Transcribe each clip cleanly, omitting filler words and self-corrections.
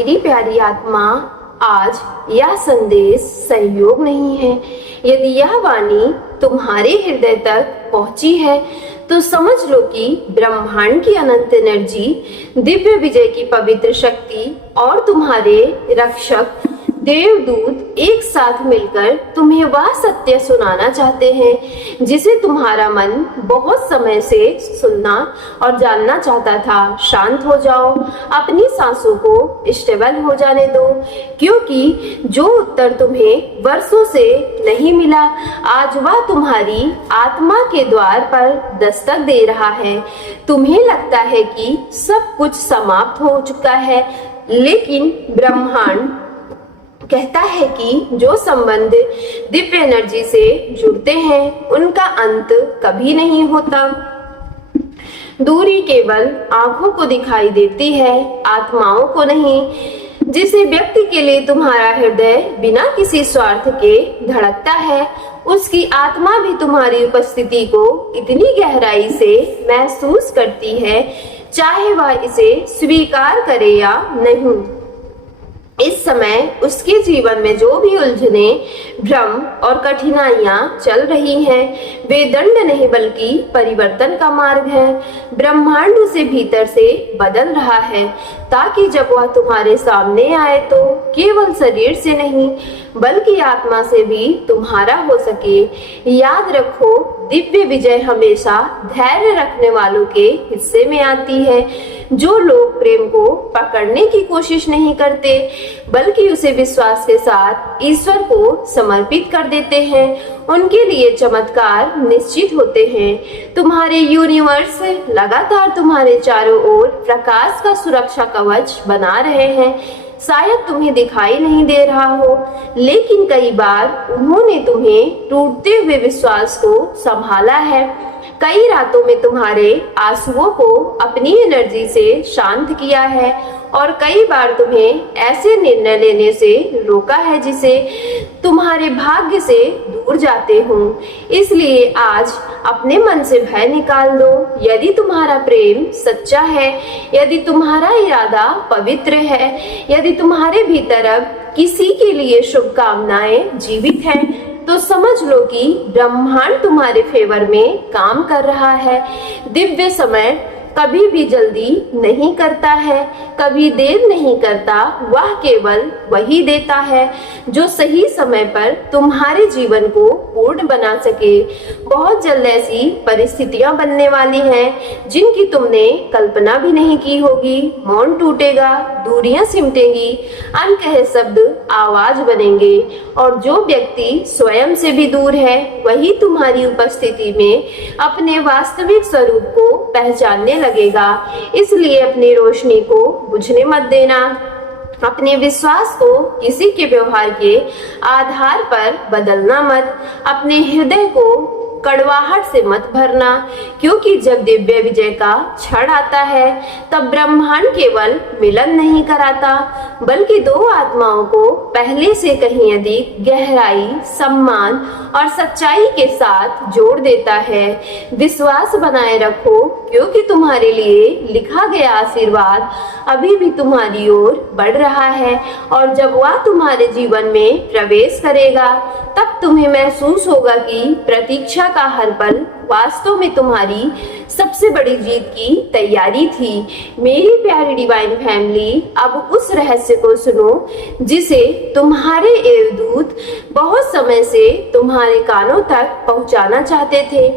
मेरी प्यारी आत्मा, आज यह संदेश सहयोग नहीं है। यदि यह वाणी तुम्हारे हृदय तक पहुंची है तो समझ लो कि ब्रह्मांड की अनंत एनर्जी, दिव्य विजय की पवित्र शक्ति और तुम्हारे रक्षक देवदूत एक साथ मिलकर तुम्हें वह सत्य सुनाना चाहते हैं जिसे तुम्हारा मन बहुत समय से सुनना और जानना चाहता था। शांत हो जाओ, अपनी सांसों को स्टेबल हो जाने दो, क्योंकि जो उत्तर तुम्हें वर्षों से नहीं मिला, आज वह तुम्हारी आत्मा के द्वार पर दस्तक दे रहा है। तुम्हें लगता है कि सब कुछ समाप्त हो चुका है, लेकिन ब्रह्मांड कहता है कि जो संबंध दिव्य एनर्जी से जुड़ते हैं उनका अंत कभी नहीं होता। दूरी केवल आंखों को दिखाई देती है, आत्माओं को नहीं। जिसे व्यक्ति के लिए तुम्हारा हृदय बिना किसी स्वार्थ के धड़कता है, उसकी आत्मा भी तुम्हारी उपस्थिति को इतनी गहराई से महसूस करती है, चाहे वह इसे स्वीकार करे या नहीं। इस समय उसके जीवन में जो भी उलझने, भ्रम और कठिनाइयां चल रही हैं, वे दंड नहीं बल्कि परिवर्तन का मार्ग है। ब्रह्मांड उसे भीतर से बदल रहा है ताकि जब वह तुम्हारे सामने आए तो केवल शरीर से नहीं बल्कि आत्मा से भी तुम्हारा हो सके। याद रखो, दिव्य विजय हमेशा धैर्य रखने वालों के हिस्से में आती है। जो लोग प्रेम को पकड़ने की कोशिश नहीं करते बल्कि उसे विश्वास के साथ ईश्वर को समर्पित कर देते हैं, उनके लिए चमत्कार निश्चित होते हैं। तुम्हारे यूनिवर्स लगातार तुम्हारे चारों ओर प्रकाश का सुरक्षा कवच बना रहे हैं। शायद तुम्हें दिखाई नहीं दे रहा हो, लेकिन कई बार उन्होंने तुम्हें टूटते हुए विश्वास को संभाला है। कई रातों में तुम्हारे आंसुओं को अपनी एनर्जी से शांत किया है और कई बार तुम्हें ऐसे निर्णय लेने से रोका है जिसे तुम्हारे भाग्य से दूर जाते हो। इसलिए आज अपने मन से भय निकाल दो। यदि तुम्हारा प्रेम सच्चा है, यदि तुम्हारा इरादा पवित्र है, यदि तुम्हारे भीतर अब किसी के लिए शुभकामनाएं जीवित हैं, तो समझ लो कि ब्रह्मांड तुम्हारे फेवर में काम कर रहा है। दिव्य समय कभी भी जल्दी नहीं करता है, कभी देर नहीं करता। वह केवल वही देता है जो सही समय पर तुम्हारे जीवन को पूर्ण बना सके। बहुत जल्द ऐसी परिस्थितियां बनने वाली हैं जिनकी तुमने कल्पना भी नहीं की होगी। मौन टूटेगा, दूरियां सिमटेंगी, अनकहे शब्द आवाज बनेंगे और जो व्यक्ति स्वयं से भी दूर है वही तुम्हारी उपस्थिति में अपने वास्तविक स्वरूप को पहचानने लगेगा। इसलिए अपनी रोशनी को बुझने मत देना। अपने विश्वास को किसी के व्यवहार के आधार पर बदलना मत। अपने हृदय को कड़वाहट से मत भरना, क्योंकि जब दिव्य विजय का क्षण आता है तब ब्रह्मांड केवल मिलन नहीं कराता बल्कि दो आत्माओं को पहले से कहीं अधिक गहराई, सम्मान और सच्चाई के साथ जोड़ देता है। विश्वास बनाए रखो, क्योंकि तुम्हारे लिए लिखा गया आशीर्वाद अभी भी तुम्हारी ओर बढ़ रहा है और जब वह तुम्हारे जीवन में प्रवेश करेगा तब तुम्हें महसूस होगा कि प्रतीक्षा का हर पल वास्तव में तुम्हारी सबसे बड़ी जीत की तैयारी थी। मेरी प्यारी डिवाइन फैमिली, अब उस रहस्य को सुनो जिसे तुम्हारे देवदूत बहुत समय से तुम्हारे कानों तक पहुंचाना चाहते थे।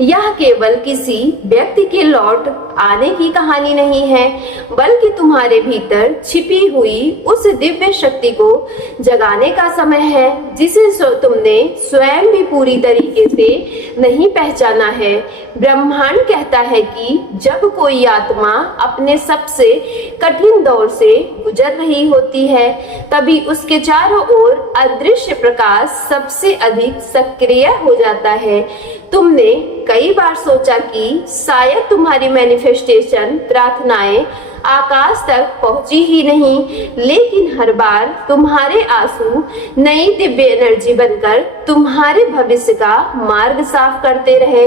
यह केवल किसी व्यक्ति के लौट आने की कहानी नहीं है बल्कि तुम्हारे भीतर छिपी हुई उस दिव्य शक्ति को जगाने का समय है जिसे तुमने स्वयं भी पूरी तरीके से नहीं पहचाना है। ब्रह्मांड कहता है कि जब कोई आत्मा अपने सबसे कठिन दौर से गुजर रही होती है तभी उसके चारों ओर अदृश्य प्रकाश सबसे अधिक सक्रिय हो जाता है। तुमने कई बार सोचा कि शायद तुम्हारी मैनिफेस्टेशन प्रार्थनाएं आकाश तक पहुंची ही नहीं, लेकिन हर बार तुम्हारे आंसू नई दिव्य एनर्जी बनकर तुम्हारे भविष्य का मार्ग साफ करते रहे।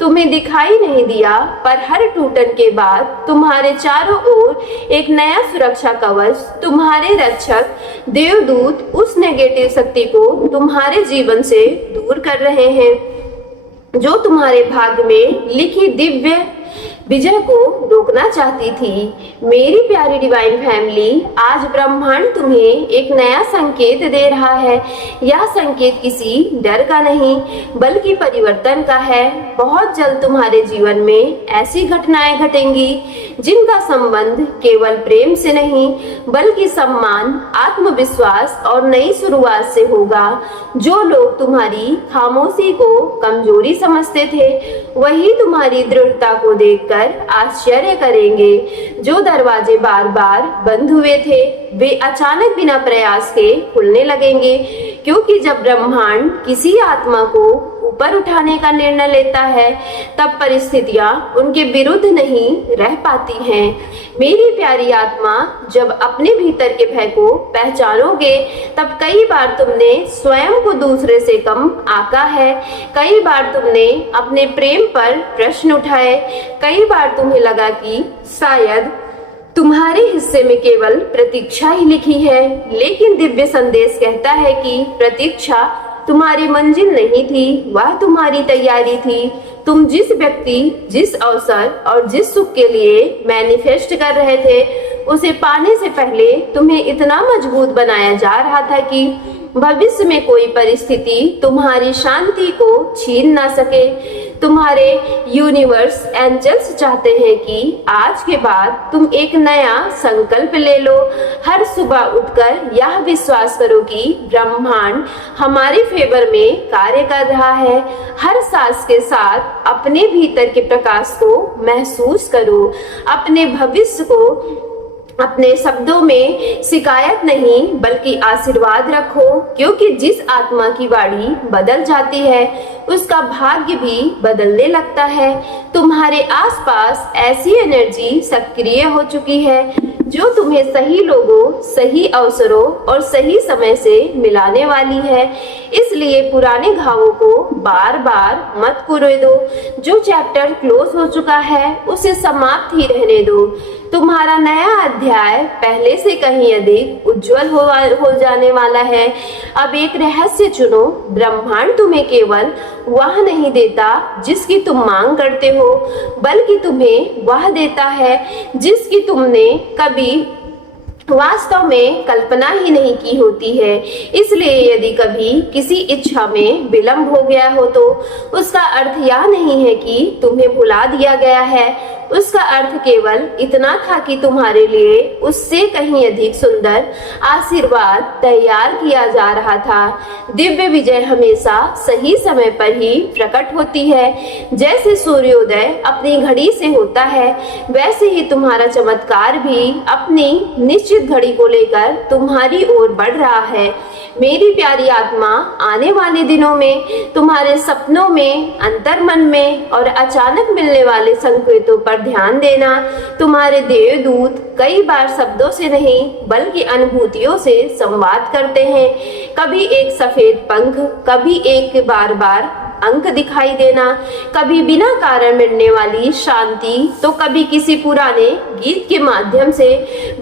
तुम्हें दिखाई नहीं दिया, पर हर टूटन के बाद तुम्हारे चारों ओर एक नया सुरक्षा कवच, तुम्हारे रक्षक देवदूत उस नेगेटिव शक्ति को तुम्हारे जीवन से दूर कर रहे हैं जो तुम्हारे भाग्य में लिखी दिव्य विजय को रोकना चाहती थी। मेरी प्यारी डिवाइन फैमिली, आज ब्रह्मांड तुम्हें एक नया संकेत दे रहा है। यह संकेत किसी डर का नहीं बल्कि परिवर्तन का है। बहुत जल्द तुम्हारे जीवन में ऐसी घटनाएं घटेंगी जिनका संबंध केवल प्रेम से नहीं बल्कि सम्मान, आत्मविश्वास और नई शुरुआत से होगा। जो लोग तुम्हारी खामोशी को कमजोरी समझते थे, वही तुम्हारी दृढ़ता को देखकर आश्चर्य करेंगे। जो दरवाजे बार बार बंद हुए थे, वे अचानक बिना प्रयास के खुलने लगेंगे, क्योंकि जब ब्रह्मांड किसी आत्मा को ऊपर उठाने का निर्णय लेता है, तब परिस्थितियां उनके विरुद्ध नहीं रह पाती हैं। मेरी प्यारी आत्मा, जब अपने भीतर के भय को पहचानोगे, तब कई बार तुमने स्वयं को दूसरे से कम आंका है। कई बार तुमने अपने प्रेम पर प्रश्न उठाए। कई बार तुम्हें लगा कि शायद तुम्हारे हिस्से में केवल प्रतीक्षा ही लिखी है, लेकिन दिव्य संदेश कहता है कि प्रतीक्षा तुम्हारी मंजिल नहीं थी, वह तुम्हारी तैयारी थी। तुम जिस व्यक्ति, जिस अवसर और जिस सुख के लिए मैनिफेस्ट कर रहे थे, उसे पाने से पहले तुम्हें इतना मजबूत बनाया जा रहा था कि भविष्य में कोई परिस्थिति तुम्हारी शांति को छीन ना सके। तुम्हारे यूनिवर्स एंजल्स चाहते हैं कि आज के बाद तुम एक नया संकल्प ले लो। हर सुबह उठकर यह विश्वास करो कि ब्रह्मांड हमारे फेवर में कार्य कर रहा है। हर सांस के साथ अपने भीतर के प्रकाश को महसूस करो। अपने भविष्य को अपने शब्दों में शिकायत नहीं बल्कि आशीर्वाद रखो, क्योंकि जिस आत्मा की वाणी बदल जाती है उसका भाग्य भी बदलने लगता है। तुम्हारे आसपास ऐसी एनर्जी सक्रिय हो चुकी है जो तुम्हें सही लोगों, सही अवसरों और सही समय से मिलाने वाली है। इसलिए पुराने घावों को बार बार मत कुरे दो। जो चैप्टर क्लोज हो चुका है उसे समाप्त ही रहने दो। तुम्हारा नया अध्याय पहले से कहीं अधिक उज्जवल हो जाने वाला है। अब एक रहस्य चुनो। ब्रह्मांड तुम्हें केवल वह नहीं देता जिसकी तुम मांग करते हो, बल्कि तुम्हें वह देता है जिसकी तुमने कभी वास्तव में कल्पना ही नहीं की होती है। इसलिए यदि कभी किसी इच्छा में विलंब हो गया हो तो उसका अर्थ यह नहीं है कि तुम्हें भुला दिया गया है। उसका अर्थ केवल इतना था कि तुम्हारे लिए उससे कहीं अधिक सुंदर आशीर्वाद तैयार किया जा रहा था। दिव्य विजय हमेशा सही समय पर ही प्रकट होती है। जैसे सूर्योदय अपनी घड़ी से होता है, वैसे ही तुम्हारा चमत्कार भी अपनी निश्चित घड़ी को लेकर तुम्हारी ओर बढ़ रहा है। मेरी प्यारी आत्मा, आने वाले दिनों में तुम्हारे सपनों में, अंतर्मन में और अचानक मिलने वाले संकेतों पर ध्यान देना। तुम्हारे देवदूत कई बार शब्दों से नहीं बल्कि अनुभूतियों से संवाद करते हैं। कभी एक सफेद पंख, कभी एक बार बार अंक दिखाई देना, कभी बिना कारण मिलने वाली शांति, तो कभी किसी पुराने गीत के माध्यम से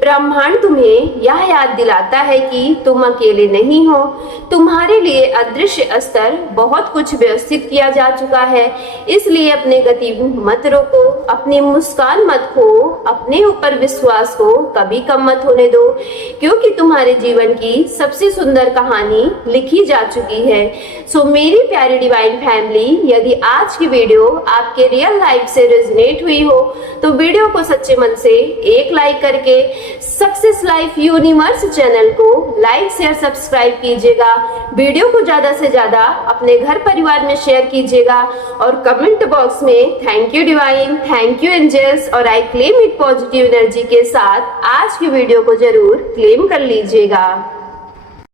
ब्रह्मांड तुम्हें यह याद दिलाता है कि तुम अकेले नहीं हो। तुम्हारे लिए अदृश्य स्तर बहुत कुछ व्यवस्थित किया जा चुका है। इसलिए अपने गति मत रोको, अपनी मुस्कान मत खो, अपने ऊपर विश्वास को कभी कम मत होने दो, क्योंकि तुम्हारे जीवन की सबसे सुंदर कहानी लिखी जा चुकी है। सो मेरी प्यारी डिवाइन फैमिली, यदि आज की वीडियो आपके रियल लाइफ से रेजोनेट हुई हो तो वीडियो को सच्चे मन से एक लाइक करके सक्सेस लाइफ यूनिवर्स चैनल को लाइक शेयर सब्सक्राइब कीजिएगा। वीडियो को ज्यादा से ज्यादा अपने घर परिवार में शेयर कीजिएगा और कमेंट बॉक्स में thank you divine, thank you angels और I claim it positive energy के साथ आज की वीडियो को जरूर क्लेम कर लीजिएगा।